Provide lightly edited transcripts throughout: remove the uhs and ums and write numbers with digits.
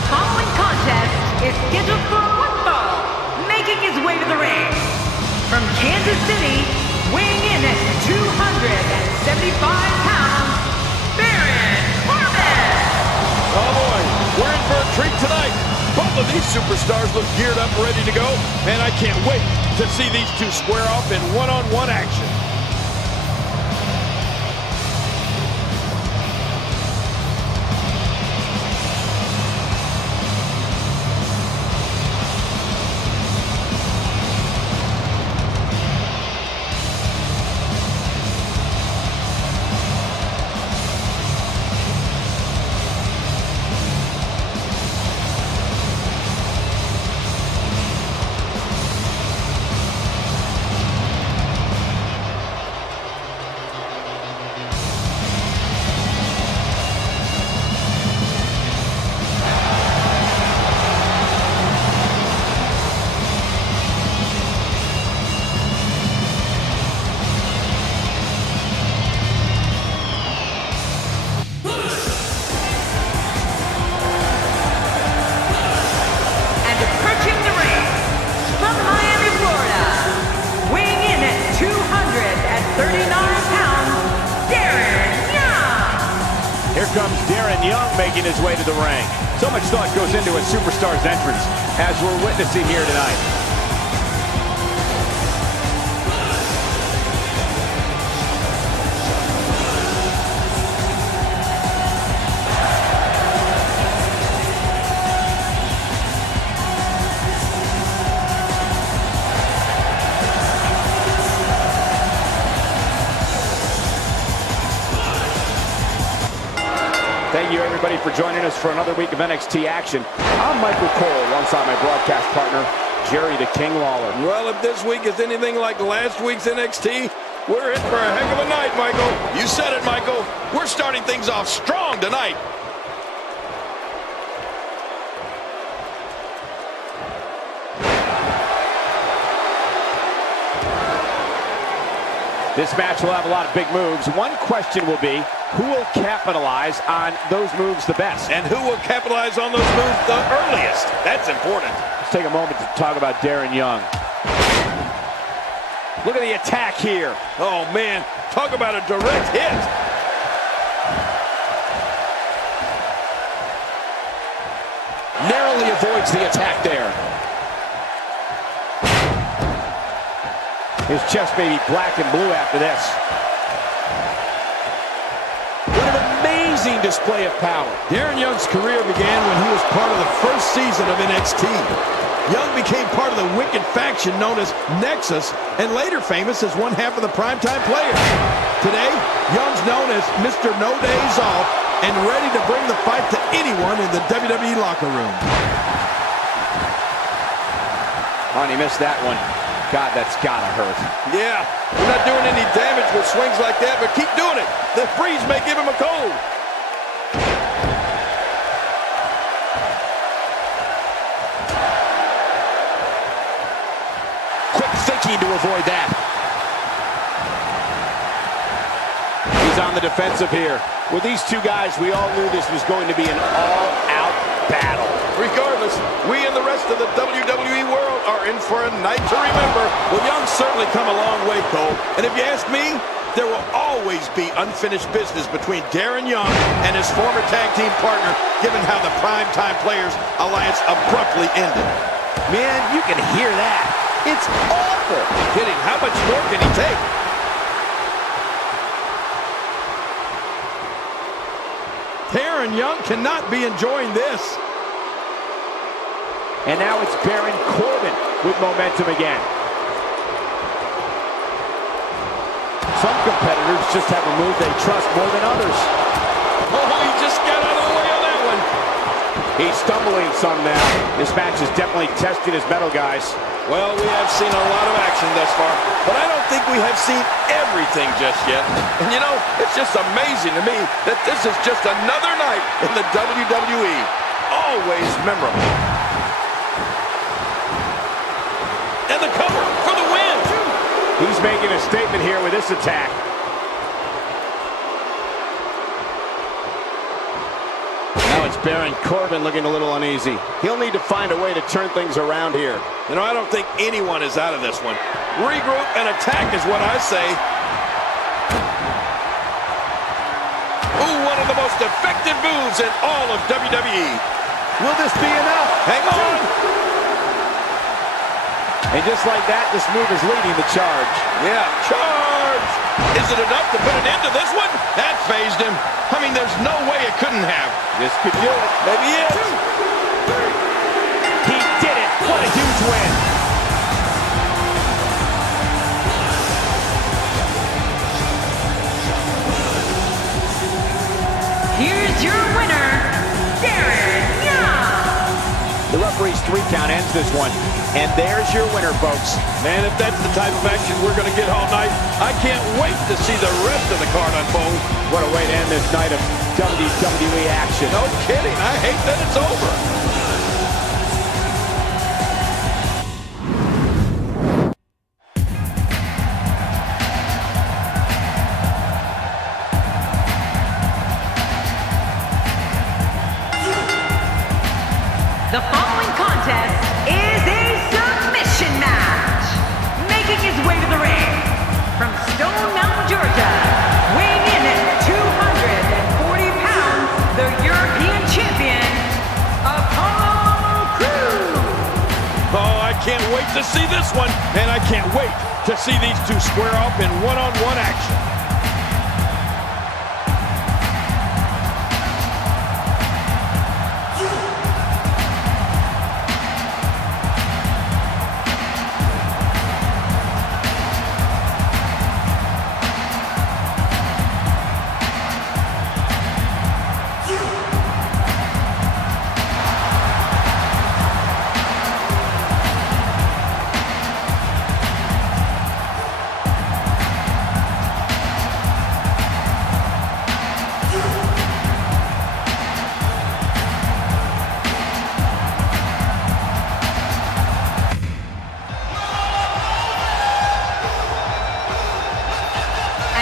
The following contest is scheduled for one fall, making his way to the ring. From Kansas City, weighing in at 275 pounds, Darren Young. Oh boy, we're in for a treat tonight. Both of these superstars look geared up, ready to go, and I can't wait to see these two square off in one-on-one action. Comes Darren Young making his way to the ring. So much thought goes into a superstar's entrance, as we're witnessing here tonight. Thank you, everybody, for joining us for another week of NXT action. I'm Michael Cole, alongside my broadcast partner, Jerry the King Lawler. Well, if this week is anything like last week's NXT, we're in for a heck of a night, Michael. You said it, Michael. We're starting things off strong tonight. This match will have a lot of big moves. One question will be, who will capitalize on those moves the best? And who will capitalize on those moves the earliest? That's important. Let's take a moment to talk about Darren Young. Look at the attack here. Oh, man. Talk about a direct hit. Narrowly avoids the attack there. His chest may be black and blue after this. What an amazing display of power. Darren Young's career began when he was part of the first season of NXT. Young became part of the wicked faction known as Nexus, and later famous as one half of the Primetime Players. Today, Young's known as Mr. No Days Off and ready to bring the fight to anyone in the WWE locker room. Oh, and he missed that one. God, that's gotta hurt. Yeah, we're not doing any damage with swings like that, but keep doing it. The freeze may give him a cold. Quick thinking to avoid that. He's on the defensive here. With these two guys, we all knew this was going to be an all-out battle. Regardless, we and the rest of the WWE world are in for a night to remember. Well, Young's certainly come a long way, Cole. And if you ask me, there will always be unfinished business between Darren Young and his former tag team partner, given how the Primetime Players alliance abruptly ended. Man, you can hear that. It's awful. Kidding, how much more can he take? Darren Young cannot be enjoying this. And now it's Baron Corbin with momentum again. Some competitors just have a move they trust more than others. Oh, he just got out of the way on that one. He's stumbling some now. This match is definitely testing his mettle, guys. Well, we have seen a lot of action thus far, but I don't think we have seen everything just yet. And you know, it's just amazing to me that this is just another night in the WWE. Always memorable. And the cover for the win. He's making a statement here with this attack. Now it's Baron Corbin looking a little uneasy. He'll need to find a way to turn things around here. You know, I don't think anyone is out of this one. Regroup and attack is what I say. Ooh, one of the most effective moves in all of WWE. Will this be enough? Hang on. And just like that, this move is leading the charge. Yeah, charge! Is it enough to put an end to this one? That phased him. I mean, there's no way it couldn't have. This could do it. Maybe it. 2, 3. He did it. What a huge win. Here's your winner, Darren Young. The referee's 3 count ends this one. And there's your winner, folks. Man, if that's the type of action we're going to get all night, I can't wait to see the rest of the card unfold. What a way to end this night of WWE action. No kidding. I hate that it's over. The following contest is a submission match. Making his way to the ring from Stone Mountain, Georgia, weighing in at 240 pounds, the European champion, Apollo Crews. Oh, I can't wait to see this one. And I can't wait to see these two square off in one-on-one action.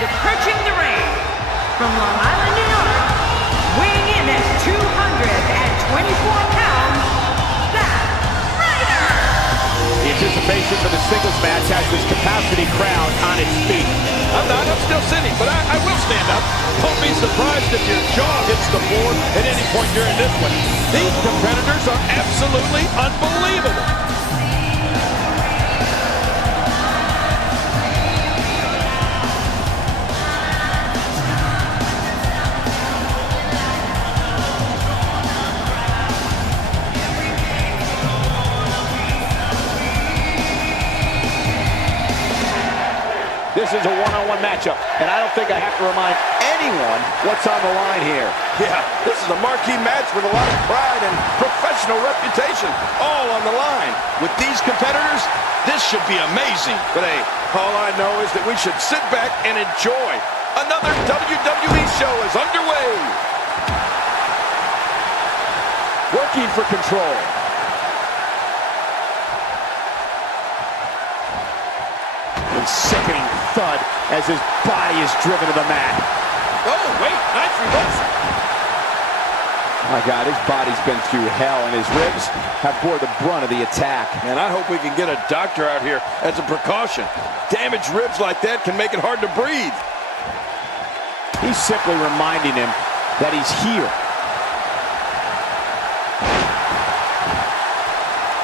Approaching the ring from Long Island, New York, weighing in at 224 pounds, Zack Ryder. The anticipation for the singles match has this capacity crowd on its feet. I'm still sitting, but I will stand up. Don't be surprised if your jaw hits the floor at any point during this one. These competitors are absolutely unbelievable. This is a one-on-one matchup, and I don't think I have to remind anyone what's on the line here. Yeah, this is a marquee match with a lot of pride and professional reputation all on the line. With these competitors, this should be amazing. But hey, all I know is that we should sit back and enjoy. Another WWE show is underway. Working for control. A sickening thud as his body is driven to the mat. Oh, wait, nice reversal. My God, his body's been through hell, and his ribs have bore the brunt of the attack. And I hope we can get a doctor out here as a precaution. Damaged ribs like that can make it hard to breathe. He's simply reminding him that he's here.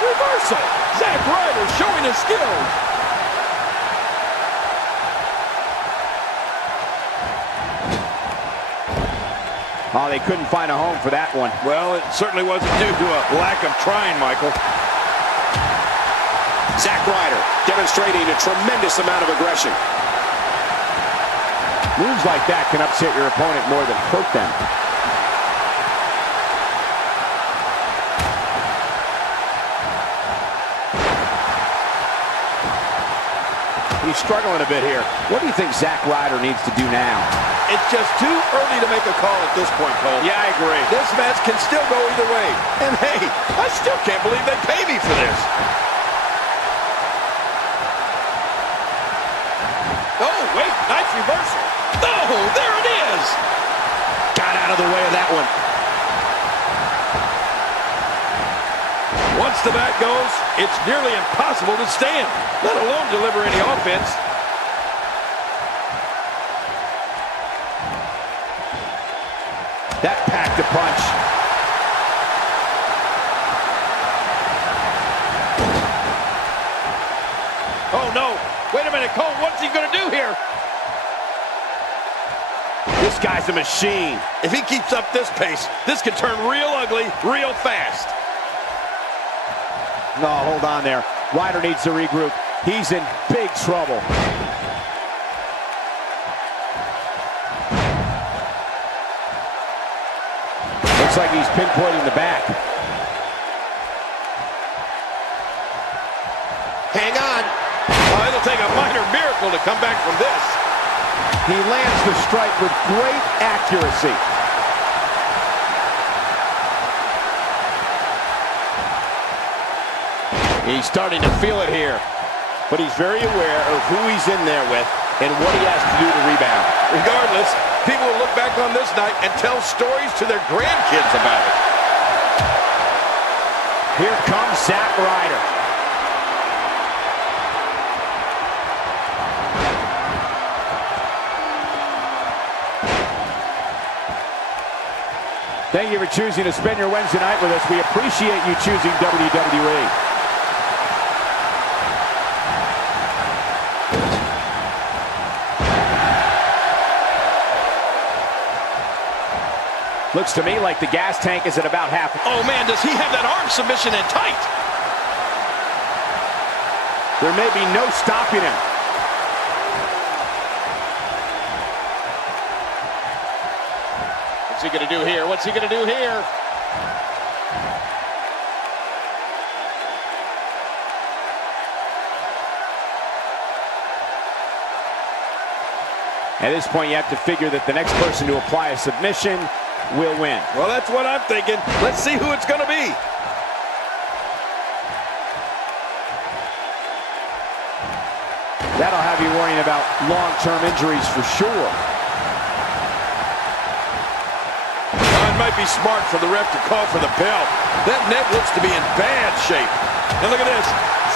Reversal. Zack Ryder showing his skills. Oh, they couldn't find a home for that one. Well, it certainly wasn't due to a lack of trying, Michael. Zack Ryder demonstrating a tremendous amount of aggression. Moves like that can upset your opponent more than hurt them. He's struggling a bit here. What do you think Zack Ryder needs to do now? It's just too early to make a call at this point, Cole. Yeah, I agree. This match can still go either way. And hey, I still can't believe they pay me for this. Oh, wait, nice reversal. Oh, there it is. Got out of the way of that one. Once the back goes, it's nearly impossible to stand, let alone deliver any offense. That packed a punch. Oh, no. Wait a minute, Cole. What's he going to do here? This guy's a machine. If he keeps up this pace, this could turn real ugly real fast. No, hold on there. Ryder needs to regroup. He's in big trouble. Looks like he's pinpointing the back. Hang on. Oh, it'll take a minor miracle to come back from this. He lands the strike with great accuracy. He's starting to feel it here, but he's very aware of who he's in there with and what he has to do to rebound. Regardless, people will look back on this night and tell stories to their grandkids about it. Here comes Zack Ryder. Thank you for choosing to spend your Wednesday night with us. We appreciate you choosing WWE. Looks to me like the gas tank is at about half. Oh, man, does he have that arm submission in tight? There may be no stopping him. What's he going to do here? What's he going to do here? At this point, you have to figure that the next person to apply a submission will win. Well, that's what I'm thinking. Let's see who it's going to be. That'll have you worrying about long-term injuries for sure. It might be smart for the ref to call for the bell. That neck looks to be in bad shape. And look at this.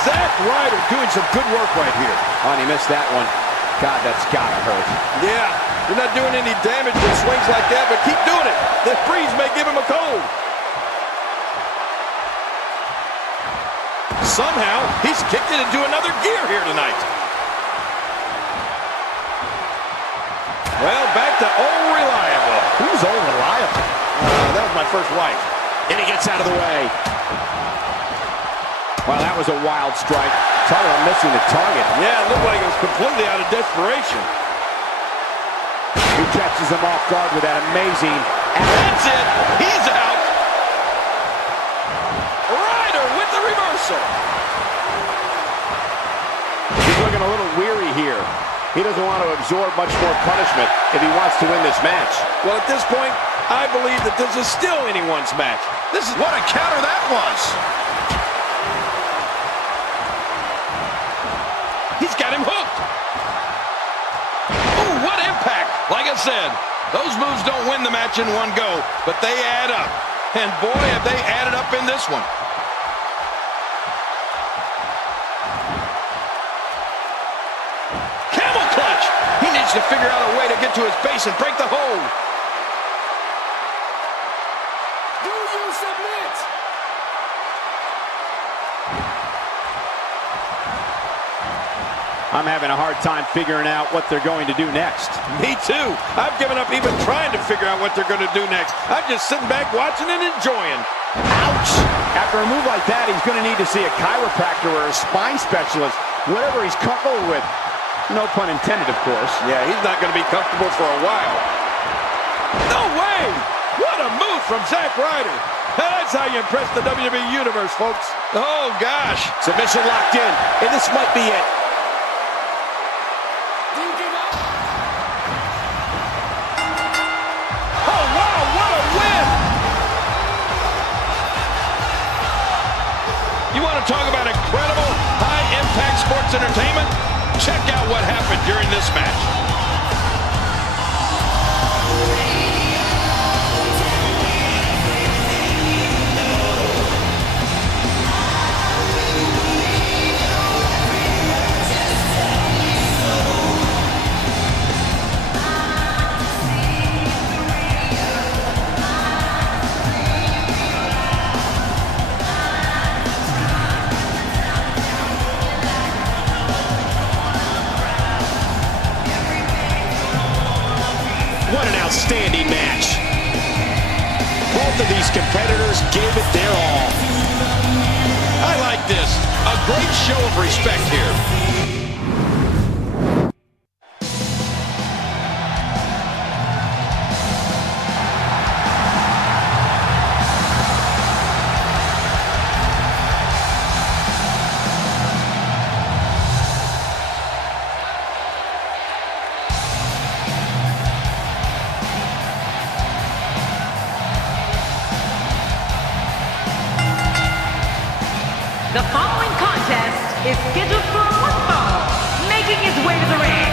Zack Ryder doing some good work right here. Oh, and he missed that one. God, that's gotta hurt. Yeah, you're not doing any damage with swings like that, but keep doing it. The freeze may give him a cold. Somehow, he's kicked it into another gear here tonight. Well, back to old reliable. Who's old reliable? That was my first wife. And he gets out of the way. Wow, that was a wild strike. Talk about missing the target. Yeah, it looked like it was completely out of desperation. He catches him off guard with that amazing... That's it. He's out. Ryder with the reversal. He's looking a little weary here. He doesn't want to absorb much more punishment if he wants to win this match. Well, at this point, I believe that this is still anyone's match. This is what a counter that was. He's got him hooked. Ooh, what impact. Like I said, those moves don't win the match in one go, but they add up. And boy, have they added up in this one. Camel clutch. He needs to figure out a way to get to his base and break the hold. Do you submit? I'm having a hard time figuring out what they're going to do next. Me too. I've given up even trying to figure out what they're going to do next. I'm just sitting back watching and enjoying. Ouch! After a move like that, he's going to need to see a chiropractor or a spine specialist, whatever he's comfortable with. No pun intended, of course. Yeah, he's not going to be comfortable for a while. No way! What a move from Zack Ryder. That's how you impress the WWE Universe, folks. Oh, gosh. Submission locked in, and this might be it. Oh, wow, what a win! You want to talk about incredible, high-impact sports entertainment? Check out what happened during this match. outstanding match. Both of these competitors gave it their all. I like this. A great show of respect here. The following contest is scheduled for one fall, making his way to the ring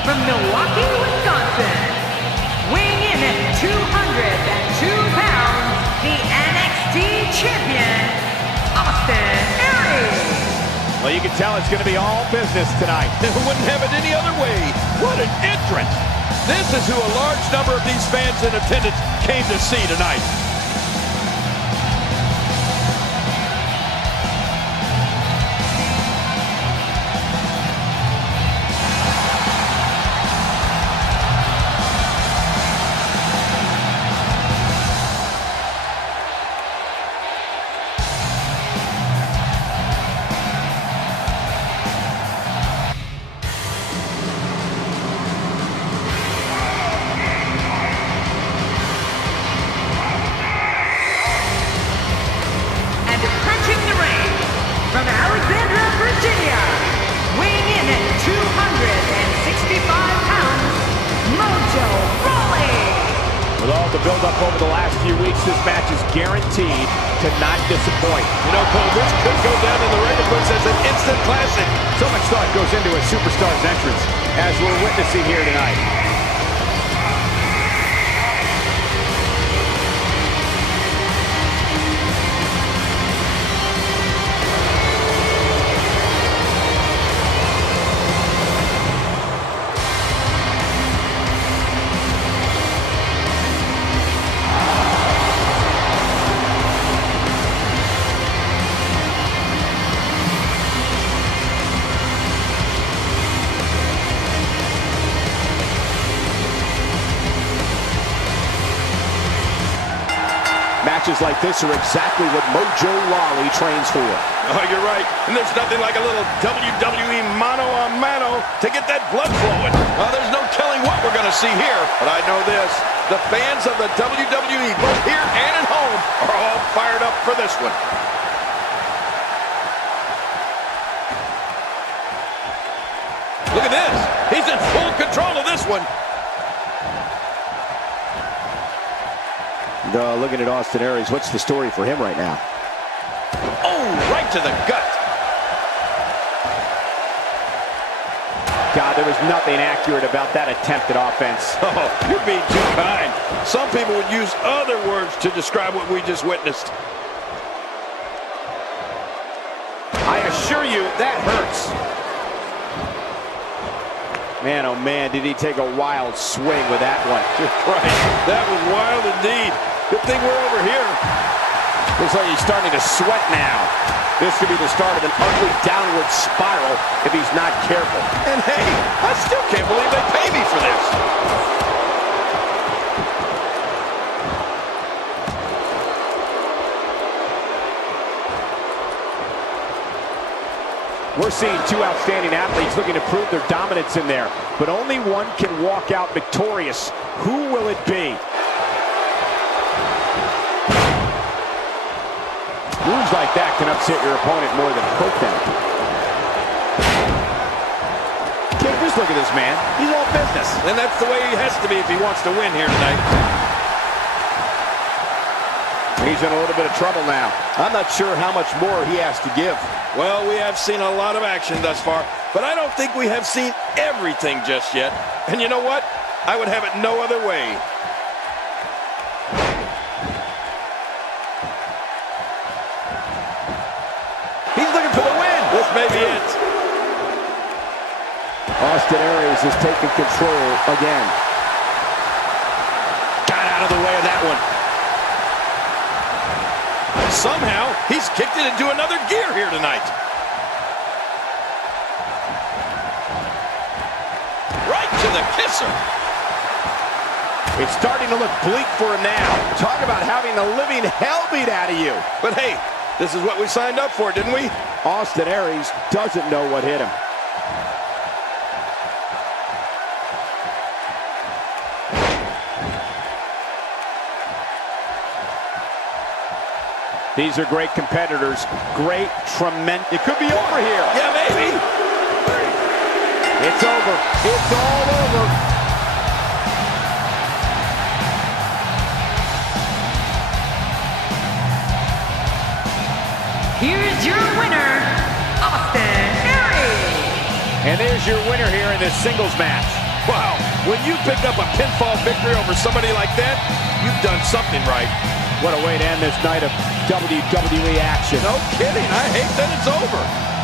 from Milwaukee, Wisconsin, weighing in at 202 pounds, the NXT champion, Austin Aeries. Well, you can tell it's going to be all business tonight. Wouldn't have it any other way. What an entrance. This is who a large number of these fans in attendance came to see tonight. Weighing in at 265 pounds, Mojo Rawley. With all the build-up over the last few weeks, this match is guaranteed to not disappoint. You know, Cole, this could go down in the record books as an instant classic. So much thought goes into a superstar's entrance, as we're witnessing here tonight. Matches like this are exactly what Mojo Rawley trains for. Oh, you're right. And there's nothing like a little WWE mano-a-mano to get that blood flowing. Well, there's no telling what we're going to see here. But I know this. The fans of the WWE, both here and at home, are all fired up for this one. Look at this. He's in full control of this one. Looking at Austin Aeries, what's the story for him right now? Oh, right to the gut. God, there was nothing accurate about that attempt at offense. Oh, you're being too kind. Some people would use other words to describe what we just witnessed. I assure you, that hurts. Man, oh man, did he take a wild swing with that one. Right. That was wild indeed. Good thing we're over here. Looks like he's starting to sweat now. This could be the start of an ugly downward spiral if he's not careful. And hey, I still can't believe they pay me for this. We're seeing two outstanding athletes looking to prove their dominance in there, but only one can walk out victorious. Who will it be? Moves like that can upset your opponent more than hurt them. Kid, just look at this man. He's all business. And that's the way he has to be if he wants to win here tonight. He's in a little bit of trouble now. I'm not sure how much more he has to give. Well, we have seen a lot of action thus far, but I don't think we have seen everything just yet. And you know what? I would have it no other way. He's looking for the win. This may be it. Austin Aeries is taking control again. Got out of the way of that one. Somehow, he's kicked it into another gear here tonight. Right to the kisser. It's starting to look bleak for him now. Talk about having the living hell beat out of you. But hey, this is what we signed up for, didn't we? Austin Aeries doesn't know what hit him. These are great competitors. Great, tremendous. It could be over here. Yeah, maybe. It's over. It's all over. Here is your winner, Austin Aeries. And there's your winner here in this singles match. Wow, when you pick up a pinfall victory over somebody like that, you've done something right. What a way to end this night of WWE action. No kidding, I hate that it's over.